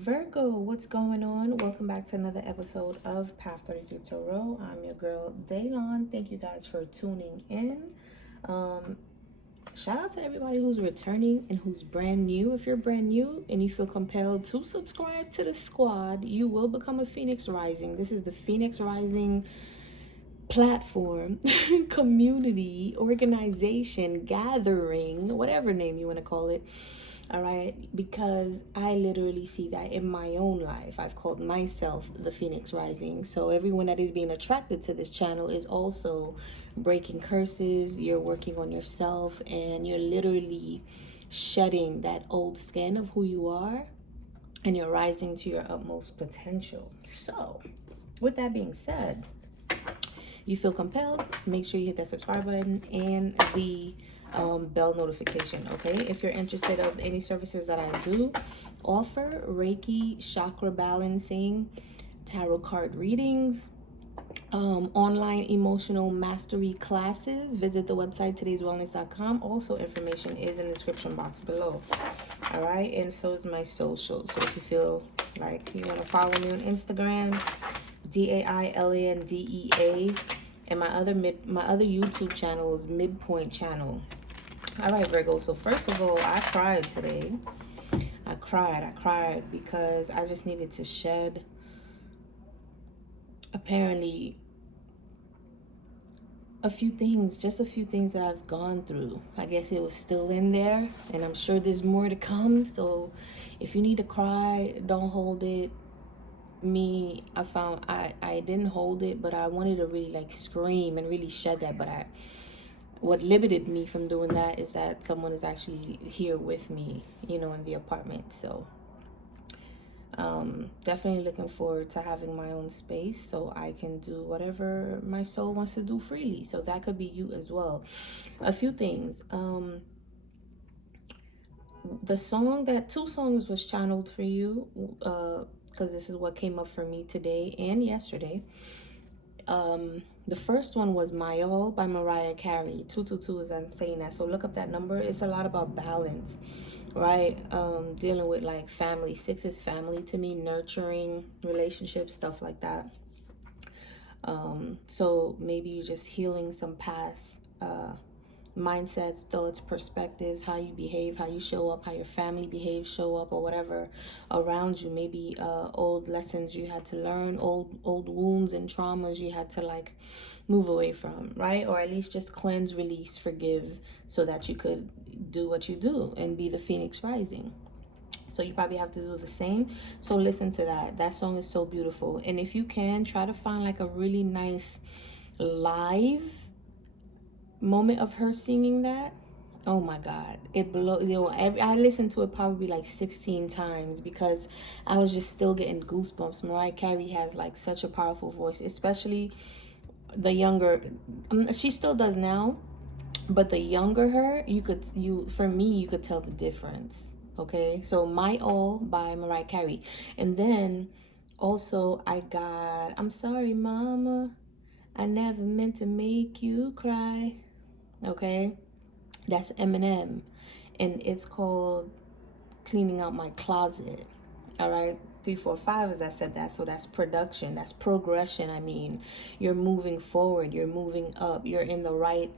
Virgo, what's going on? Welcome back to another episode of Path 33 Tarot. I'm your girl, Daylon. Thank you guys for tuning in. Shout out to everybody who's returning and who's brand new. If you're brand new and you feel compelled to subscribe to the squad, you will become a Phoenix Rising. This is the Phoenix Rising platform, community, organization, gathering, whatever name you want to call it. All right, because I literally see that in my own life. I've called myself the Phoenix Rising. So everyone that is being attracted to this channel is also breaking curses. You're working on yourself and you're literally shedding that old skin of who you are and you're rising to your utmost potential. So with that being said, you feel compelled, make sure you hit that subscribe button and the bell notification. Okay, if you're interested of any services that I do offer: Reiki, chakra balancing, tarot card readings, online emotional mastery classes, visit the website todayswellness.com. Also, information is in the description box below. All right, and so is my social. So if you feel like you want to follow me on Instagram, DAILANDEA, and my other YouTube channel is Midpoint Channel. All right, Virgo. So first of all, I cried today. I cried because I just needed to shed, apparently, a few things that I've gone through. I guess it was still in there, and I'm sure there's more to come. So if you need to cry, don't hold it. Me, I didn't hold it, but I wanted to really like scream and really shed that, but what limited me from doing that is that someone is actually here with me, in the apartment. So definitely looking forward to having my own space so I can do whatever my soul wants to do freely. So that could be you as well. A few things. Two songs was channeled for you, because this is what came up for me today and yesterday. The first one was My All by Mariah Carey. 222 as I'm saying that. So look up that number. It's a lot about balance, right? Dealing with like family. 6 is family to me, nurturing relationships, stuff like that. So maybe you're just healing some past mindsets, thoughts, perspectives, how you behave, how you show up, how your family behaves, show up, or whatever around you. Maybe old lessons you had to learn, old wounds and traumas you had to like move away from, right? Or at least just cleanse, release, forgive, so that you could do what you do and be the Phoenix Rising. So you probably have to do the same. So listen to that. That song is so beautiful. And if you can, try to find like a really nice live moment of her singing that. Oh my God, I listened to it probably like 16 times because I was just still getting goosebumps. Mariah Carey has like such a powerful voice, especially the younger. She still does now, but the younger her, you could tell the difference. Okay, so My All by Mariah Carey, and then also I got I'm Sorry Mama, I Never Meant to Make You Cry. Okay, that's Eminem, and it's called Cleaning Out My Closet. All right, 345, as I said that. So that's production, that's progression. I mean, you're moving forward, you're moving up, you're in the right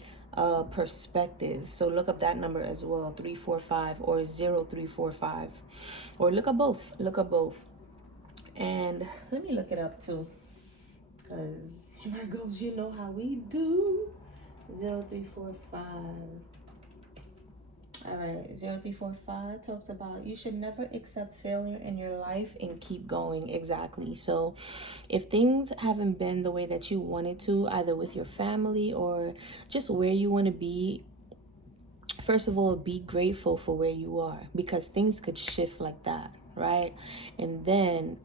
perspective. So look up that number as well, 345 or 0345, or look up both. And let me look it up too, because Virgos, you know how we do. 0345. All right, 0345 talks about you should never accept failure in your life and keep going. Exactly. So if things haven't been the way that you wanted to, either with your family or just where you want to be, first of all, be grateful for where you are, because things could shift like that, right? And then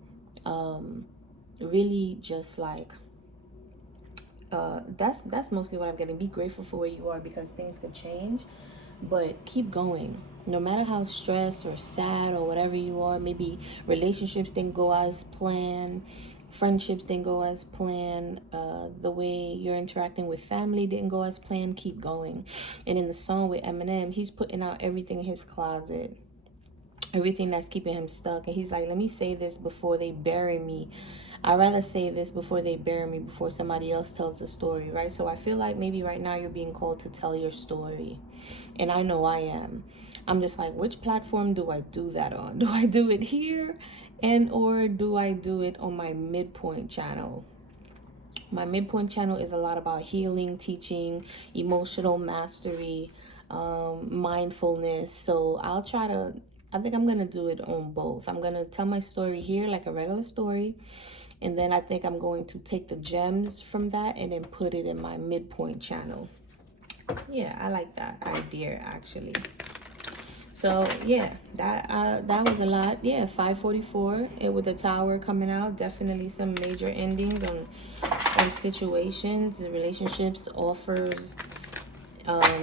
really just like that's mostly what I'm getting. Be grateful for where you are, because things could change, but keep going. No matter how stressed or sad or whatever you are, maybe relationships didn't go as planned, friendships didn't go as planned, the way you're interacting with family didn't go as planned, keep going. And in the song with Eminem, he's putting out everything in his closet. everything that's keeping him stuck. And he's like, let me say this before they bury me. I'd rather say this before they bury me, before somebody else tells the story, right? So I feel like maybe right now you're being called to tell your story. And I know I am. I'm just like, which platform do I do that on? Do I do it here? And or do I do it on my midpoint channel? My midpoint channel is a lot about healing, teaching, emotional mastery, mindfulness. So I think I'm going to do it on both. I'm going to tell my story here like a regular story. And then I think I'm going to take the gems from that and then put it in my midpoint channel. Yeah, I like that idea actually. So yeah, that was a lot. Yeah, 544 with the tower coming out. Definitely some major endings on situations, relationships, offers.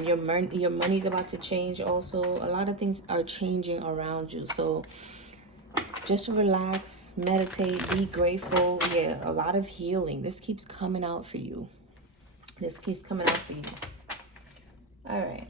Your money's about to change. Also, a lot of things are changing around you. So just relax, meditate, be grateful. Yeah, a lot of healing. This keeps coming out for you. This keeps coming out for you. All right.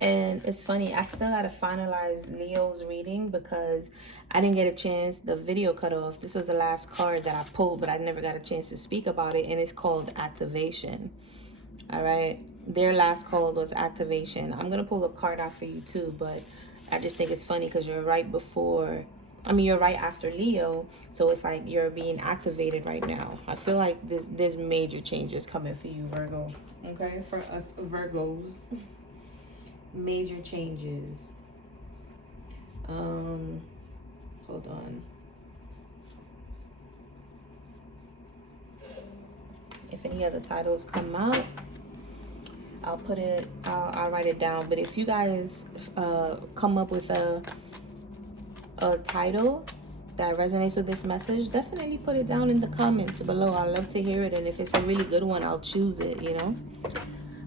And it's funny, I still got to finalize Leo's reading because I didn't get a chance. The video cut off. This was the last card that I pulled, but I never got a chance to speak about it. And it's called Activation. All right. Their last call was Activation. I'm going to pull a card out for you too, but I just think it's funny because you're right before. You're right after Leo. So it's like you're being activated right now. I feel like there's major changes coming for you, Virgo. Okay. For us Virgos. Major changes. Hold on. If any other titles come out, I'll put it, I'll write it down. But if you guys come up with a title that resonates with this message, definitely put it down in the comments below. I love to hear it, and if it's a really good one, I'll choose it, you know.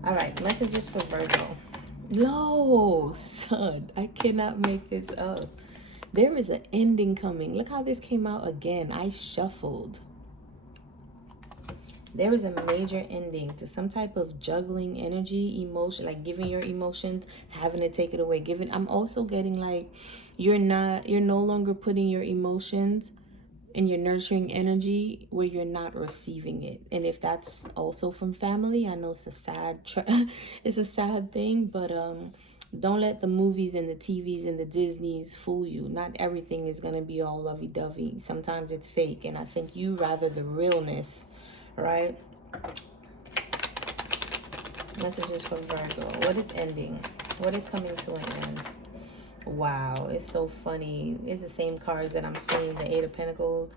All right, messages for Virgo. No, son, I cannot make this up. There is an ending coming. Look how this came out again. I shuffled. There is a major ending to some type of juggling energy, emotion, like giving your emotions, having to take it away. I'm also getting like you're no longer putting your emotions and your nurturing energy where you're not receiving it. And if that's also from family, I know it's a sad it's a sad thing, but don't let the movies and the TVs and the Disneys fool you. Not everything is going to be all lovey-dovey. Sometimes it's fake, and I think you rather the realness, right? Messages from Virgo. What is ending? What is coming to an end? Wow, it's so funny. It's the same cards that I'm seeing, the Eight of Pentacles.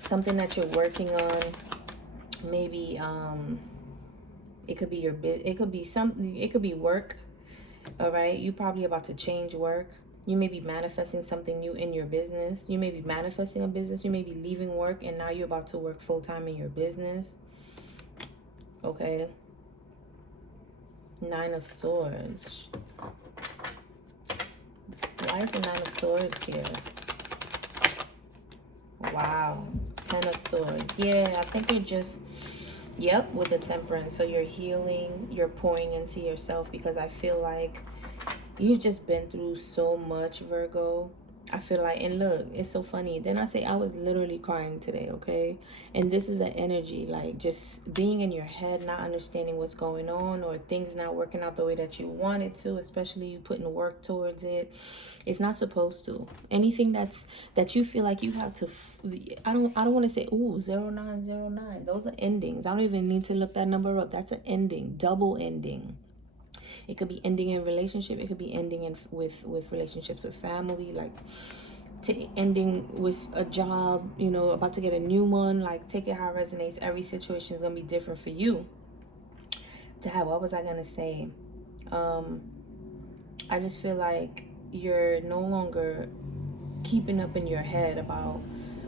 Something that you're working on. Maybe it could be it could be something, it could be work. All right, you probably about to change work. You may be manifesting something new in your business. You may be manifesting a business. You may be leaving work and now you're about to work full-time in your business. Okay. Nine of Swords. Why is the Nine of Swords here? Wow. Ten of Swords. Yeah, I think you're just, yep, with the Temperance. So you're healing, you're pouring into yourself, because I feel like you've just been through so much, Virgo. I feel like, and look, it's so funny. Then I say I was literally crying today, okay? And this is an energy, like just being in your head, not understanding what's going on, or things not working out the way that you want it to, especially you putting work towards it. It's not supposed to. Anything that you feel like you have to, I don't want to say, ooh, 0909. Those are endings. I don't even need to look that number up. That's an ending, double ending. It could be ending in relationship. It could be ending with relationships with family, like ending with a job, you know, about to get a new one. Like, take it how it resonates. Every situation is going to be different for you. What was I going to say? I just feel like you're no longer keeping up in your head about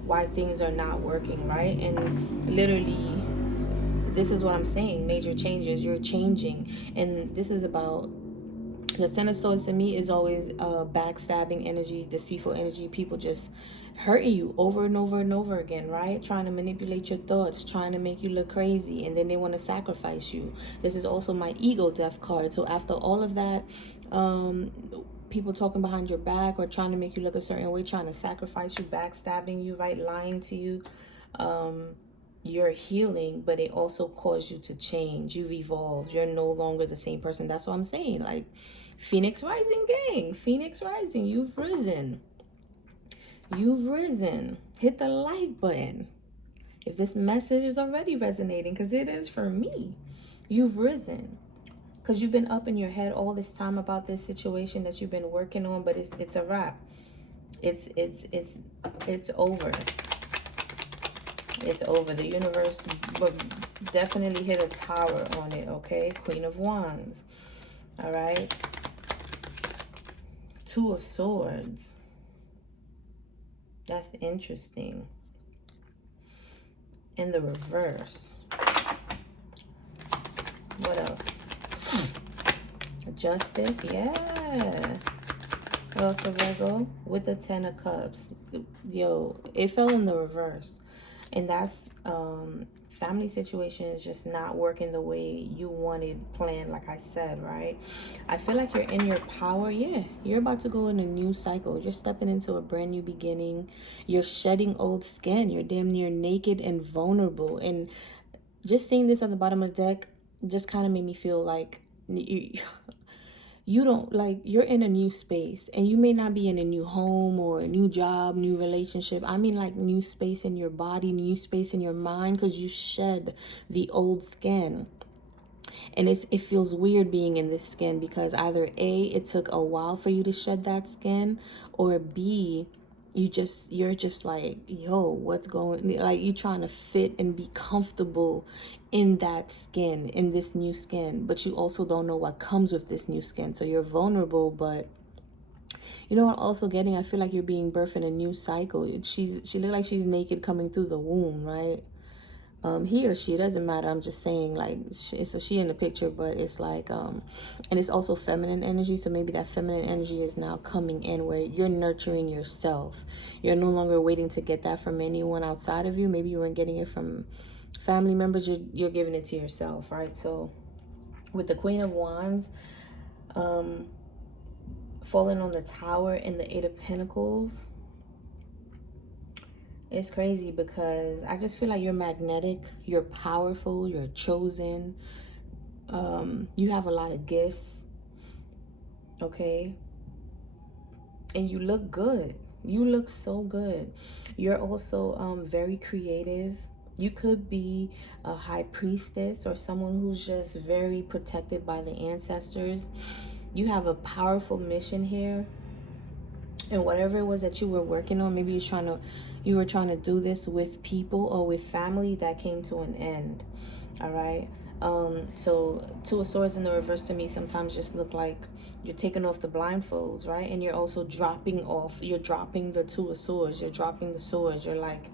why things are not working, right? And literally, this is what I'm saying, major changes. You're changing, and this is about The Ten of Swords to me is always backstabbing energy, deceitful energy, people just hurting you over and over and over again, right? Trying to manipulate your thoughts, trying to make you look crazy, and then they want to sacrifice you. This is also my ego death card. So after all of that, people talking behind your back or trying to make you look a certain way, trying to sacrifice you, backstabbing you, right? Lying to you. You're healing, but it also caused you to change. You've evolved. You're no longer the same person. That's what I'm saying. Like, Phoenix Rising gang. Phoenix Rising. You've risen. You've risen. Hit the like button if this message is already resonating, because it is for me. You've risen. Because you've been up in your head all this time about this situation that you've been working on, but it's a wrap. It's over. It's over. The universe definitely hit a tower on it, okay? Queen of Wands. All right? Two of Swords. That's interesting. In the reverse. What else? Justice. Yeah. What else for Virgo? With the Ten of Cups. Yo, it fell in the reverse. And that's family situation is just not working the way you wanted, planned, like I said, right? I feel like you're in your power. Yeah, you're about to go in a new cycle. You're stepping into a brand new beginning. You're shedding old skin. You're damn near naked and vulnerable. And just seeing this at the bottom of the deck just kind of made me feel like you don't, like, you're in a new space, and you may not be in a new home or a new job, new relationship. I mean, like, new space in your body, new space in your mind, because you shed the old skin. And it feels weird being in this skin, because either A, it took a while for you to shed that skin, or B, you're just like, yo, what's going, like, you trying to fit and be comfortable in that skin, in this new skin, but you also don't know what comes with this new skin. So you're vulnerable, but you know what I'm also getting? I feel like you're being birthed in a new cycle. She looked like she's naked coming through the womb, right? He or she, doesn't matter. I'm just saying, like, it's a she in the picture, but it's like, and it's also feminine energy. So maybe that feminine energy is now coming in where you're nurturing yourself. You're no longer waiting to get that from anyone outside of you. Maybe you weren't getting it from family members. You're giving it to yourself, right? So with the Queen of Wands, falling on the Tower and the Eight of Pentacles, it's crazy because I just feel like you're magnetic, you're powerful, you're chosen, you have a lot of gifts, okay? And you look good. You look so good. You're also very creative. You could be a high priestess or someone who's just very protected by the ancestors. You have a powerful mission here. And whatever it was that you were working on, maybe you were trying to do this with people or with family, that came to an end. All right. So Two of Swords in the reverse to me sometimes just look like you're taking off the blindfolds, right? And you're also dropping the Two of Swords, you're dropping the swords. You're like,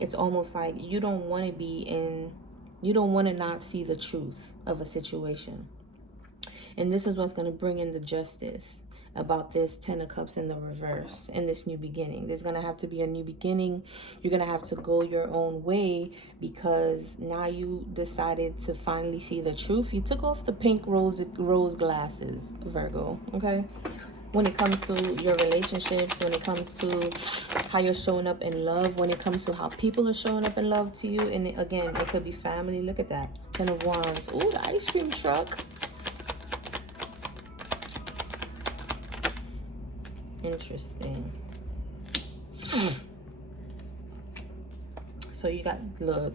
it's almost like you don't want to not see the truth of a situation. And this is what's going to bring in the justice about this Ten of Cups in the reverse and this new beginning. There's going to have to be a new beginning. You're going to have to go your own way because now you decided to finally see the truth. You took off the pink rose glasses, Virgo, okay? When it comes to your relationships, when it comes to how you're showing up in love, when it comes to how people are showing up in love to you. And again, it could be family. Look at that. Ten of Wands. Ooh, the ice cream truck. Interesting. So you got, look,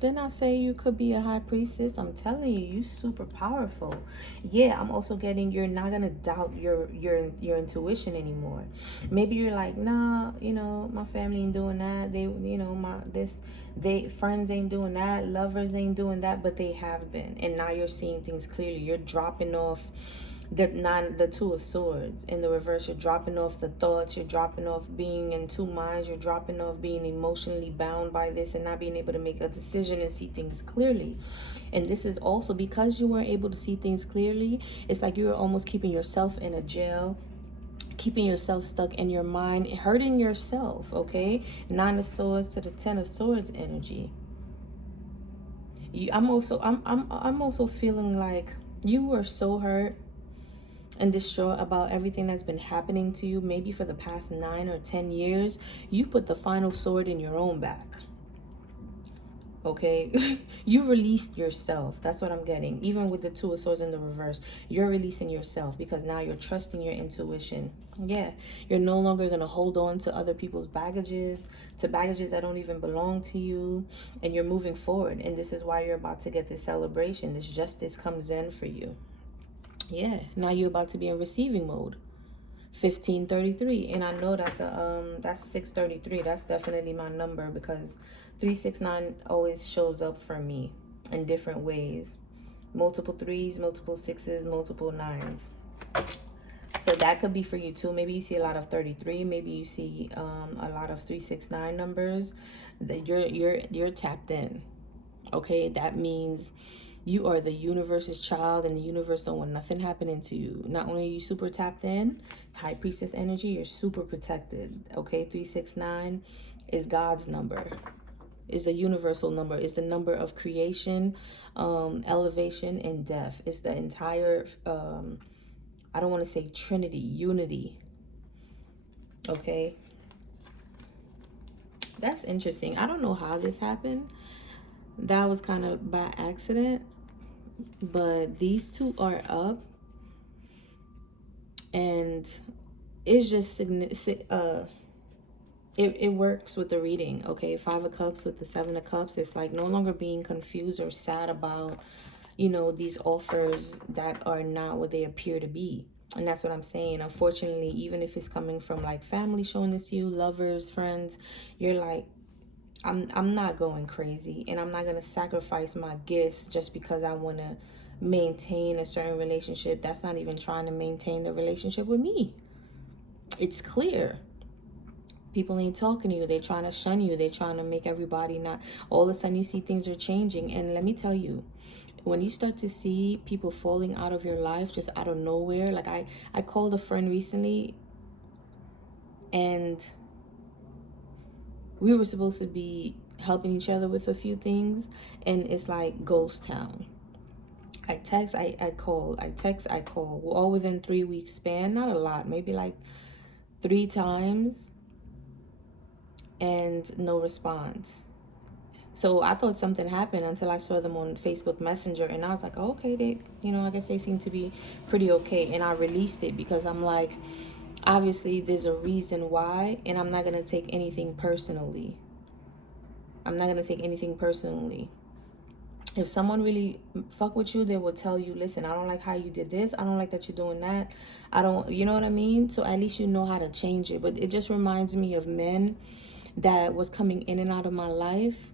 didn't I say you could be a high priestess? I'm telling you, you super powerful. Yeah, I'm also getting, you're not gonna doubt your intuition anymore. Maybe you're like, nah, you know, my family ain't doing that. They, you know, friends ain't doing that, lovers ain't doing that, but they have been. And now you're seeing things clearly. You're dropping off The Two of Swords in the reverse. You're dropping off the thoughts. You're dropping off being in two minds. You're dropping off being emotionally bound by this and not being able to make a decision and see things clearly. And this is also because you weren't able to see things clearly. It's like you were almost keeping yourself in a jail, keeping yourself stuck in your mind, hurting yourself. Okay, Nine of Swords to the Ten of Swords energy. I'm also feeling like you were so hurt and distraught about everything that's been happening to you, maybe for the past 9 or 10 years. You put the final sword in your own back. Okay, you released yourself. That's what I'm getting. Even with the Two of Swords in the reverse, you're releasing yourself because now you're trusting your intuition. Yeah, you're no longer going to hold on to other people's baggages, to baggages that don't even belong to you, and you're moving forward. And this is why you're about to get this celebration. This justice comes in for you. Yeah, now you're about to be in receiving mode. 1533, and I know that's 633. That's definitely my number because 369 always shows up for me in different ways. Multiple threes, multiple sixes, multiple nines. So that could be for you too. Maybe you see a lot of 33. Maybe you see a lot of 369 numbers. That you're tapped in. Okay, that means you are the universe's child, and the universe don't want nothing happening to you. Not only are you super tapped in, High Priestess energy, you're super protected. Okay, 369 is God's number. Is a universal number. It's the number of creation, elevation, and death. It's the entire, I don't want to say Trinity, unity. Okay, that's interesting. I don't know how this happened. That was kind of by accident. But these two are up, and it's just it works with the reading. Okay, 5 of Cups with the 7 of Cups. It's like no longer being confused or sad about, you know, these offers that are not what they appear to be. And that's what I'm saying. Unfortunately, even if it's coming from like family showing this to you, lovers, friends, you're like, I'm not going crazy, and I'm not going to sacrifice my gifts just because I want to maintain a certain relationship that's not even trying to maintain the relationship with me. It's clear. People ain't talking to you. They're trying to shun you. They're trying to make everybody not. All of a sudden you see things are changing. And let me tell you, when you start to see people falling out of your life just out of nowhere, like I called a friend recently, and we were supposed to be helping each other with a few things, and it's like ghost town. I text, I call, I text, I call, all within 3 weeks span. Not a lot, maybe like 3 times, and no response. So I thought something happened until I saw them on Facebook Messenger, and I was like, oh, okay, they, you know, I guess they seem to be pretty okay. And I released it because I'm like, obviously there's a reason why, and I'm not going to take anything personally. I'm not going to take anything personally. If someone really fuck with you, they will tell you, listen, I don't like how you did this. I don't like that you're doing that. I don't, you know what I mean? So at least you know how to change it. But it just reminds me of men that was coming in and out of my life.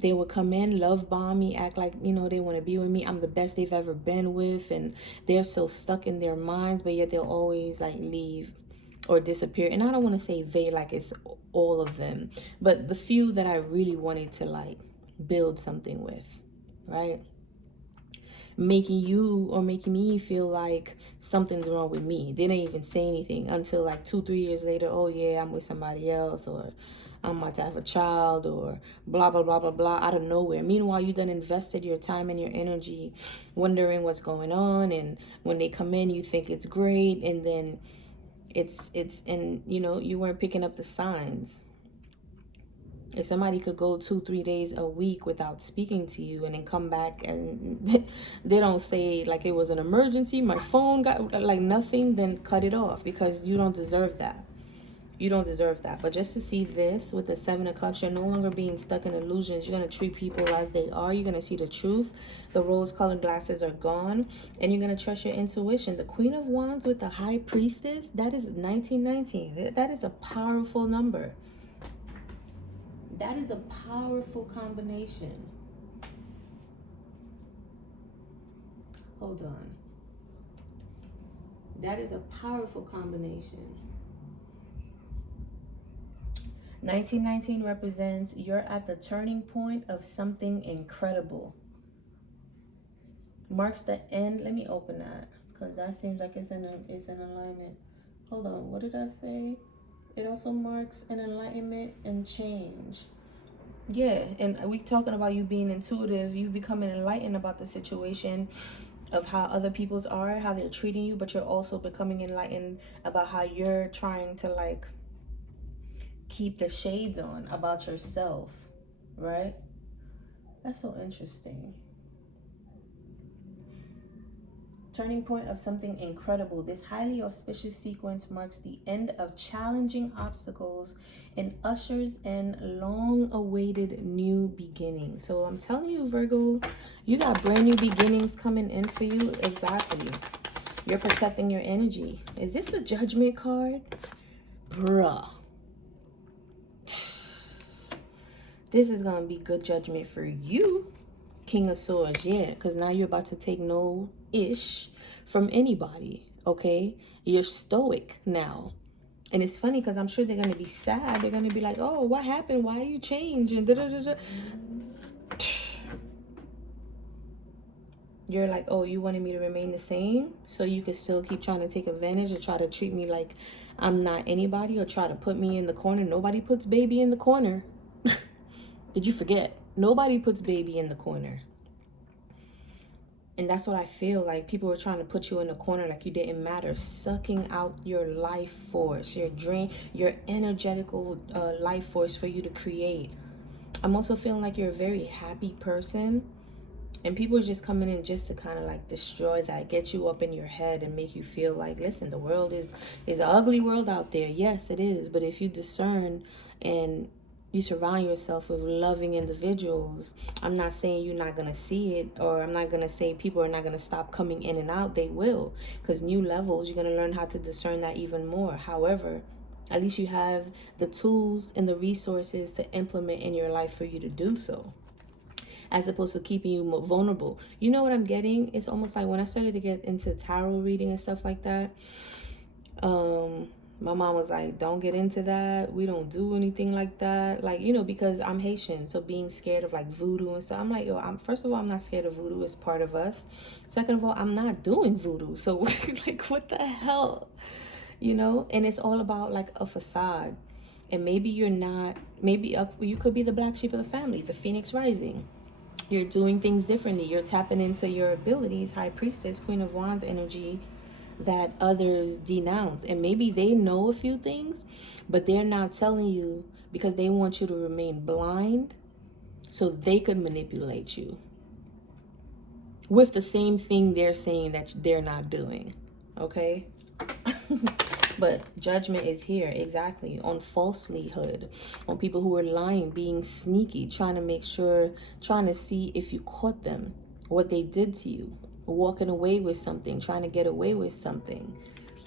They would come in, love bomb me, act like, you know, they want to be with me. I'm the best they've ever been with. And they're so stuck in their minds, but yet they'll always like leave or disappear. And I don't want to say they, like it's all of them, but the few that I really wanted to like build something with, right? Making you or making me feel like something's wrong with me. They didn't even say anything until like 2-3 years later. Oh yeah, I'm with somebody else, or I'm about to have a child, or blah blah blah blah blah, out of nowhere. Meanwhile, you done invested your time and your energy wondering what's going on, and when they come in you think it's great, and then it's and you know, you weren't picking up the signs. If somebody could go 2-3 days a week without speaking to you and then come back and they don't say like it was an emergency, my phone got, like nothing, then cut it off, because you don't deserve that. You don't deserve that. But just to see this with the 7 of Cups, you're no longer being stuck in illusions. You're going to treat people as they are. You're going to see the truth. The rose-colored glasses are gone. And you're going to trust your intuition. The Queen of Wands with the High Priestess, that is 1919. That is a powerful number. That is a powerful combination. Hold on. That is a powerful combination. 1919 represents you're at the turning point of something incredible. Marks the end. Let me open that because that seems like it's in alignment. Hold on, what did I say? It also marks an enlightenment and change. Yeah, and we talking about you being intuitive, you becoming enlightened about the situation of how other people's are, how they're treating you, but you're also becoming enlightened about how you're trying to like keep the shades on about yourself, right? That's so interesting. Turning point of something incredible. This highly auspicious sequence marks the end of challenging obstacles and ushers in long-awaited new beginnings. So I'm telling you, Virgo, you got brand new beginnings coming in for you. Exactly. You're protecting your energy. Is this a judgment card? Bruh. This is going to be good judgment for you. King of Swords, yeah, because now you're about to take no ish from anybody, okay? You're stoic now. And it's funny because I'm sure they're going to be sad. They're going to be like, oh, what happened? Why you changed? And da-da-da-da. You're like, oh, you wanted me to remain the same so you could still keep trying to take advantage or try to treat me like I'm not anybody or try to put me in the corner. Nobody puts baby in the corner. Did you forget? Nobody puts baby in the corner. And that's what I feel like. People were trying to put you in the corner like you didn't matter. Sucking out your life force, your energetical life force for you to create. I'm also feeling like you're a very happy person. And people are just coming in just to kind of like destroy that, get you up in your head and make you feel like, listen, the world is an ugly world out there. Yes, it is. But if you discern and you surround yourself with loving individuals, I'm not saying you're not going to see it, or I'm not going to say people are not going to stop coming in and out. They will, because new levels, you're going to learn how to discern that even more. However, at least you have the tools and the resources to implement in your life for you to do so, as opposed to keeping you more vulnerable. You know what I'm getting? It's almost like when I started to get into tarot reading and stuff like that, my mom was like, don't get into that. We don't do anything like that. Like, you know, because I'm Haitian. So being scared of like voodoo and stuff. I'm like, yo, first of all, I'm not scared of voodoo. It's part of us. Second of all, I'm not doing voodoo. So like, what the hell? You know? And it's all about like a facade. And maybe you're not, you could be the black sheep of the family, the Phoenix rising. You're doing things differently. You're tapping into your abilities, High Priestess, Queen of Wands energy, that others denounce. And maybe they know a few things, but they're not telling you because they want you to remain blind so they could manipulate you with the same thing they're saying that they're not doing. Okay? But judgment is here, exactly, on falselyhood, on people who are lying, being sneaky, trying to see if you caught them, what they did to you, walking away with something, trying to get away with something,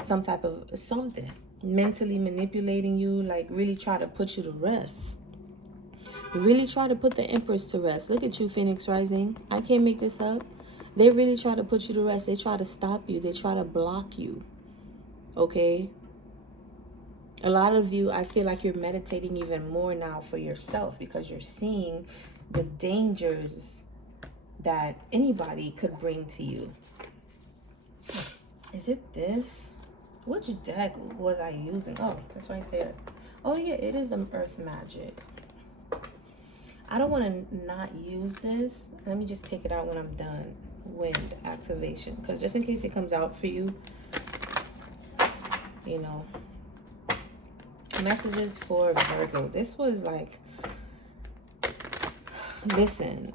some type of something, mentally manipulating you, like really try to put you to rest. Really try to put the Empress to rest. Look at you, Phoenix rising. I can't make this up. They really try to put you to rest. They try to stop you. They try to block you. Okay? A lot of you, I feel like you're meditating even more now for yourself because you're seeing the dangers that anybody could bring to you. Is it this? Which deck was I using? Oh, that's right there. Oh yeah, it is an Earth Magic. I don't want to not use this. Let me just take it out when I'm done. Wind activation, because just in case it comes out for you, you know. Messages for Virgo. This was like, listen,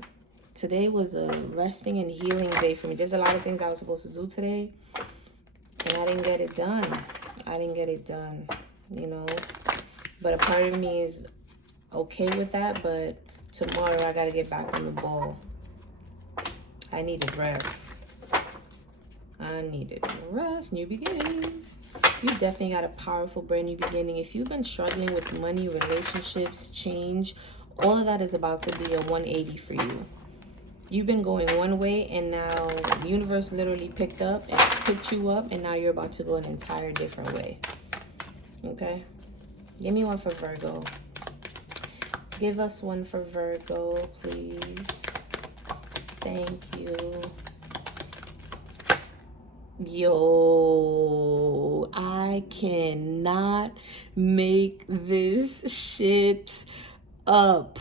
today was a resting and healing day for me. There's a lot of things I was supposed to do today, and I didn't get it done. You know, but a part of me is okay with that, but tomorrow I got to get back on the ball. I needed rest. New beginnings. You definitely got a powerful brand new beginning. If you've been struggling with money, relationships, change, all of that is about to be a 180 for you. You've been going one way, and now the universe literally picked you up, and now you're about to go an entire different way. Okay? Give me one for Virgo. Give us one for Virgo, please. Thank you. Yo, I cannot make this shit up.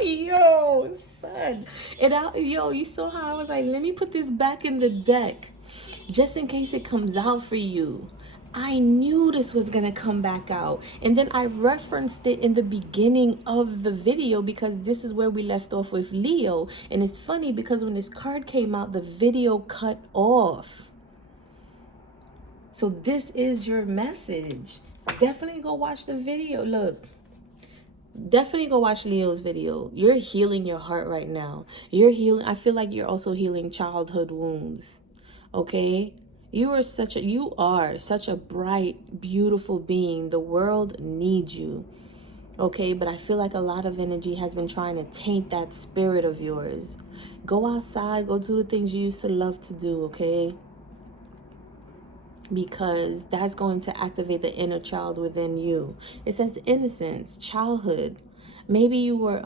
Yo, son. Yo, you saw how I was like, let me put this back in the deck just in case it comes out for you. I knew this was gonna come back out, and then I referenced it in the beginning of the video because this is where we left off with Leo. And it's funny because when this card came out, the video cut off. So this is your message. Definitely go watch the video. Look, definitely go watch Leo's video. You're healing your heart right now. You're healing. I feel like you're also healing childhood wounds. Okay? You are such a bright, beautiful being. The world needs you. Okay? But I feel like a lot of energy has been trying to taint that spirit of yours. Go outside. Go do the things you used to love to do. Okay? Because that's going to activate the inner child within you. It says innocence, childhood. Maybe you were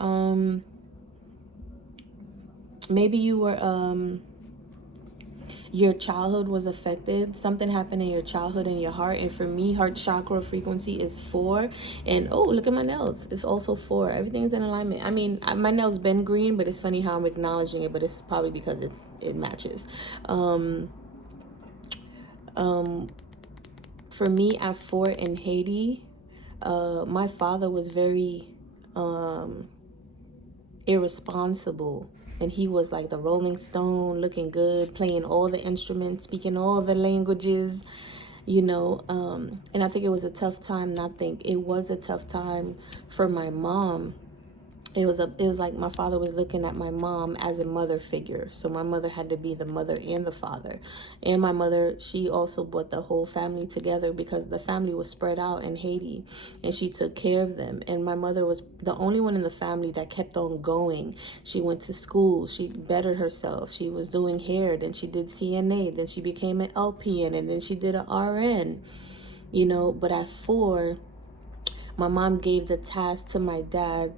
your childhood was affected. Something happened in your childhood in your heart. And for me, heart chakra frequency is 4. And oh, look at my nails. It's also 4. Everything's in alignment. I mean, my nails been green, but it's funny how I'm acknowledging it, but it's probably because it matches. For me, at 4 in Haiti, my father was very irresponsible, and he was like the Rolling Stone, looking good, playing all the instruments, speaking all the languages, you know. And I think it was a tough time. It was a tough time for my mom. It was like my father was looking at my mom as a mother figure. So my mother had to be the mother and the father. And my mother, she also brought the whole family together because the family was spread out in Haiti, and she took care of them. And my mother was the only one in the family that kept on going. She went to school. She bettered herself. She was doing hair. Then she did CNA. Then she became an LPN. And then she did an RN. You know, but at 4... my mom gave the task to my dad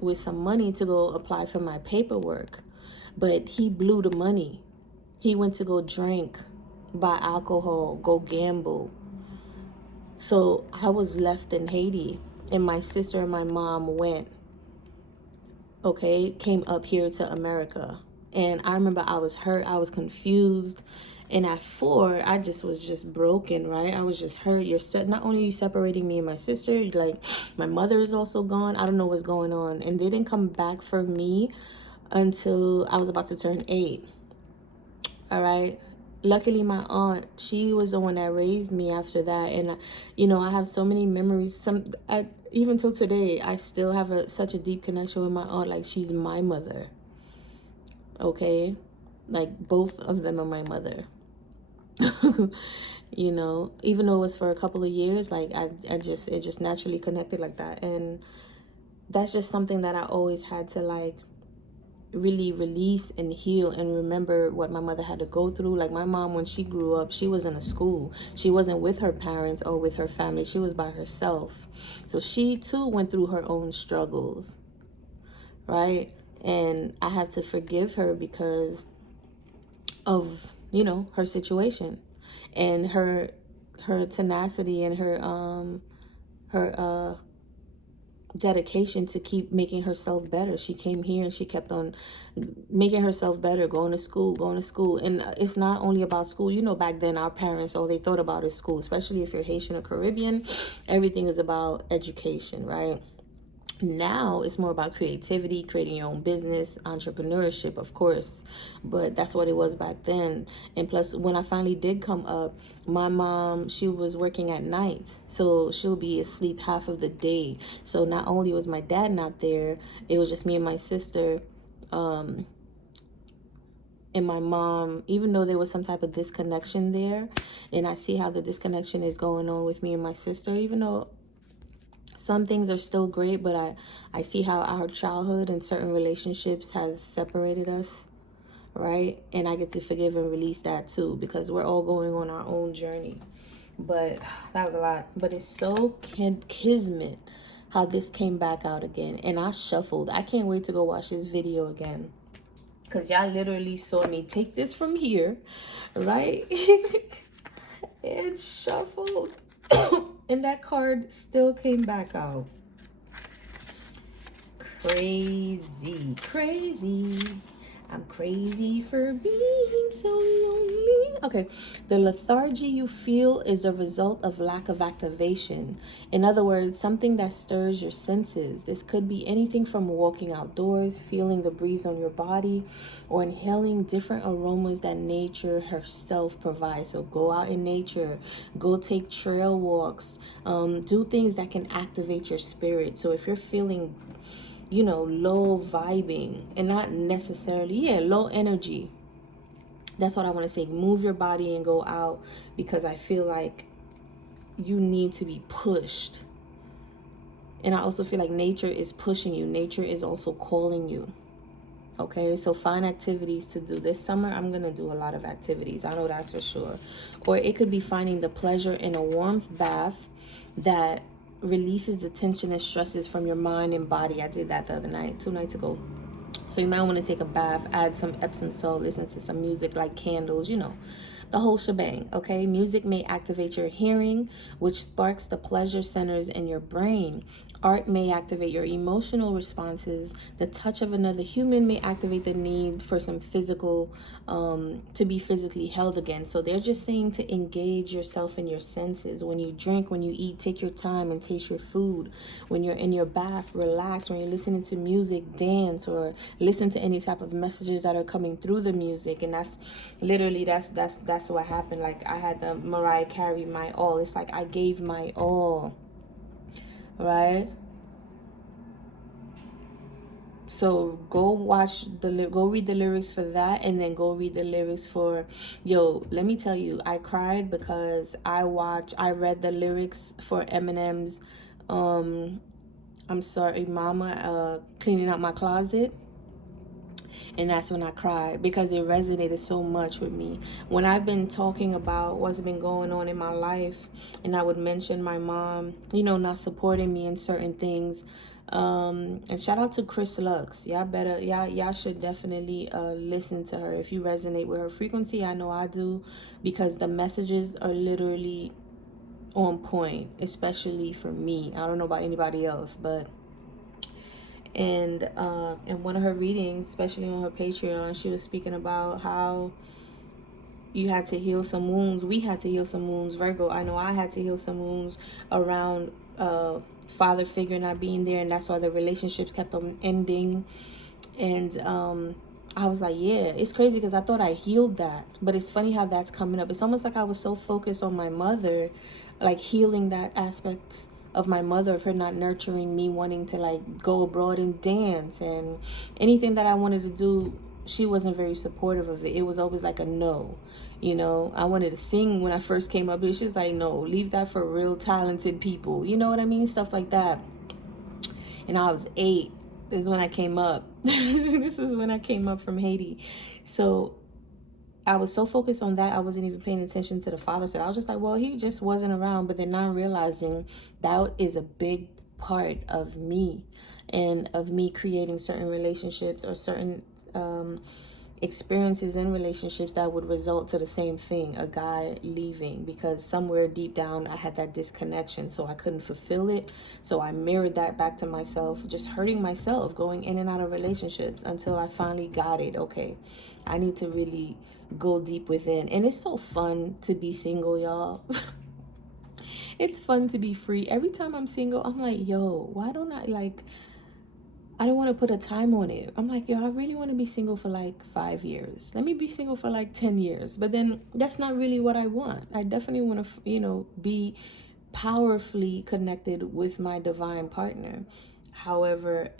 with some money to go apply for my paperwork. But he blew the money. He went to go drink, buy alcohol, go gamble. So I was left in Haiti, and my sister and my mom went, came up here to America. And I remember I was hurt, I was confused. And at 4, I was just broken, right? I was just hurt. Not only are you separating me and my sister, like my mother is also gone. I don't know what's going on. And they didn't come back for me until I was about to turn 8. All right. Luckily, my aunt, she was the one that raised me after that. And, you know, I have so many memories. Even till today, I still have such a deep connection with my aunt. Like, she's my mother. Okay? Like, both of them are my mother. You know, even though it was for a couple of years, like it just naturally connected like that. And that's just something that I always had to like really release and heal and remember what my mother had to go through. Like my mom, when she grew up, she was in a school. She wasn't with her parents or with her family. She was by herself. So she too went through her own struggles, right? And I have to forgive her because of, you know, her situation and her tenacity and her dedication to keep making herself better. She came here and she kept on making herself better, going to school. And it's not only about school. You know, back then our parents, all they thought about is school, especially if you're Haitian or Caribbean. Everything is about education, right? Now it's more about creativity, creating your own business, entrepreneurship, of course, but that's what it was back then. And plus, when I finally did come up, my mom, she was working at night, so she'll be asleep half of the day. So not only was my dad not there, it was just me and my sister, and my mom. Even though there was some type of disconnection there, and I see how the disconnection is going on with me and my sister, even though Some things are still great, but I see how our childhood and certain relationships has separated us, right? And I get to forgive and release that too, because we're all going on our own journey. But that was a lot. But it's so kismet how this came back out again. And I shuffled. I can't wait to go watch this video again, because y'all literally saw me take this from here, right? And shuffled. And that card still came back out. Crazy, crazy. I'm crazy for being so lonely. Okay, the lethargy you feel is a result of lack of activation. In other words, something that stirs your senses. This could be anything from walking outdoors, feeling the breeze on your body, or inhaling different aromas that nature herself provides. So go out in nature, go take trail walks, do things that can activate your spirit. So if you're feeling low vibing, and not necessarily, low energy. That's what I want to say. Move your body and go out, because I feel like you need to be pushed. And I also feel like nature is pushing you. Nature is also calling you. Okay, so find activities to do. This summer, I'm going to do a lot of activities. I know that's for sure. Or it could be finding the pleasure in a warmth bath that releases the tension and stresses from your mind and body. I did that the other night, 2 nights ago. So you might want to take a bath, add some Epsom salt, listen to some music like candles, the whole shebang. Okay, music may activate your hearing, which sparks the pleasure centers in your brain. Art may activate your emotional responses. The touch of another human may activate the need for some physical, to be physically held again. So they're just saying to engage yourself in your senses. When you drink, when you eat, take your time and taste your food. When you're in your bath, relax. When you're listening to music, dance, or listen to any type of messages that are coming through the music. And that's literally, that's what happened. Like, I had the Mariah Carey My All. It's like I gave my all, right? So go read the lyrics for that, and then go read the lyrics for, let me tell you, I cried because I read the lyrics for Eminem's I'm Sorry Mama, Cleaning Out My Closet. And that's when I cried, because it resonated so much with me. When I've been talking about what's been going on in my life, and I would mention my mom, not supporting me in certain things. And shout out to Chris Lux. Y'all should definitely listen to her if you resonate with her frequency. I know I do, because the messages are literally on point, especially for me. I don't know about anybody else, but in one of her readings, especially on her Patreon, she was speaking about how you had to heal some wounds. We had to heal some wounds. Virgo, I know I had to heal some wounds around father figure not being there, and that's why the relationships kept on ending. And I was like, yeah, it's crazy, because I thought I healed that, but it's funny how that's coming up. It's almost like I was so focused on my mother, like healing that aspect of my mother, of her not nurturing me, wanting to like go abroad and dance, and anything that I wanted to do, she wasn't very supportive of it. It was always like a no. I wanted to sing when I first came up here. She's like, no, leave that for real talented people. You know what I mean? Stuff like that. And I was 8. This is when I came up. This is when I came up from Haiti. So I was so focused on that, I wasn't even paying attention to the father side. I was just like, well, he just wasn't around. But then now I'm realizing that is a big part of me, and of me creating certain relationships or certain experiences in relationships that would result to the same thing, a guy leaving, because somewhere deep down I had that disconnection, so I couldn't fulfill it. So I mirrored that back to myself, just hurting myself, going in and out of relationships, until I finally got it. Okay, I need to really go deep within. And it's so fun to be single, y'all. It's fun to be free. Every time I'm single, I'm like, yo, why don't I don't want to put a time on it. I'm like, yo, I really want to be single for like 5 years. Let me be single for like 10 years. But then that's not really what I want. I definitely want to, be powerfully connected with my divine partner. However,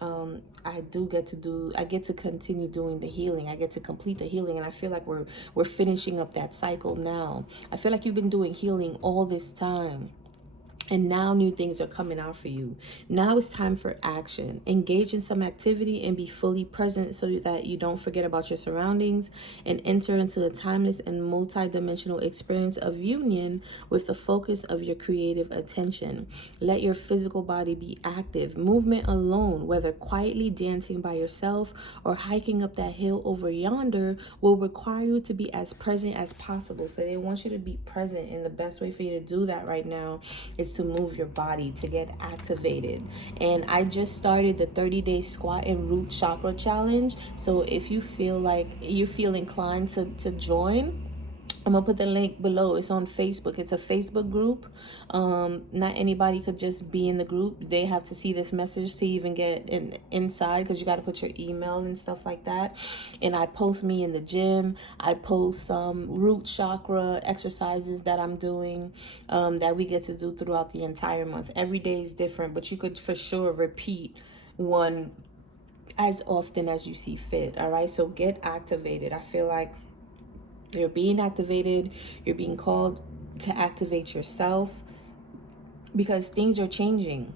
I get to continue doing the healing. I get to complete the healing. And I feel like we're finishing up that cycle now. I feel like you've been doing healing all this time. And now new things are coming out for you. Now it's time for action. Engage in some activity and be fully present so that you don't forget about your surroundings and enter into a timeless and multi-dimensional experience of union with the focus of your creative attention. Let your physical body be active. Movement alone, whether quietly dancing by yourself or hiking up that hill over yonder, will require you to be as present as possible. So they want you to be present, and the best way for you to do that right now is to move your body, to get activated. And I just started the 30-day squat and root chakra challenge. So if you feel like you feel inclined to join, I'm gonna put the link below. It's on Facebook. It's a Facebook group. Not anybody could just be in the group. They have to see this message to even get inside, because you got to put your email and stuff like that. And I post me in the gym. I post some root chakra exercises that I'm doing, that we get to do throughout the entire month. Every day is different, but you could for sure repeat one as often as you see fit. All right, so get activated. I feel like you're being activated. You're being called to activate yourself, because things are changing.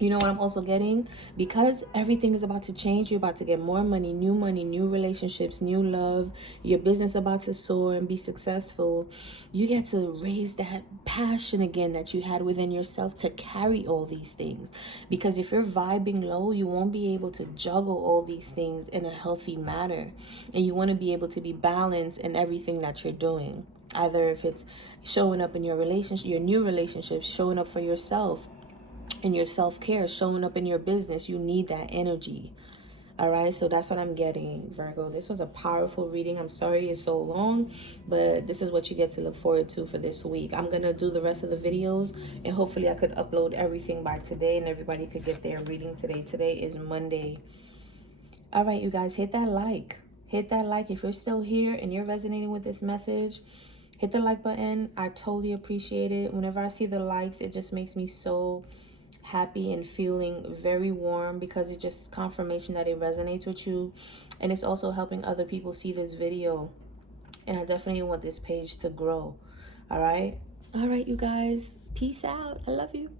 You know what I'm also getting? Because everything is about to change, you're about to get more money, new relationships, new love, your business about to soar and be successful. You get to raise that passion again that you had within yourself to carry all these things. Because if you're vibing low, you won't be able to juggle all these things in a healthy manner. And you want to be able to be balanced in everything that you're doing. Either if it's showing up in your relationship, your new relationships, showing up for yourself, and your self-care, showing up in your business. You need that energy. All right, so that's what I'm getting, Virgo. This was a powerful reading. I'm sorry it's so long, but this is what you get to look forward to for this week. I'm gonna do the rest of the videos, and hopefully I could upload everything by today and everybody could get their reading today. Today is Monday. All right, you guys, hit that like. Hit that like if you're still here and you're resonating with this message. Hit the like button. I totally appreciate it. Whenever I see the likes, it just makes me so happy and feeling very warm, because it's just confirmation that it resonates with you, and it's also helping other people see this video. And I definitely want this page to grow. All right, you guys, peace out. I love you.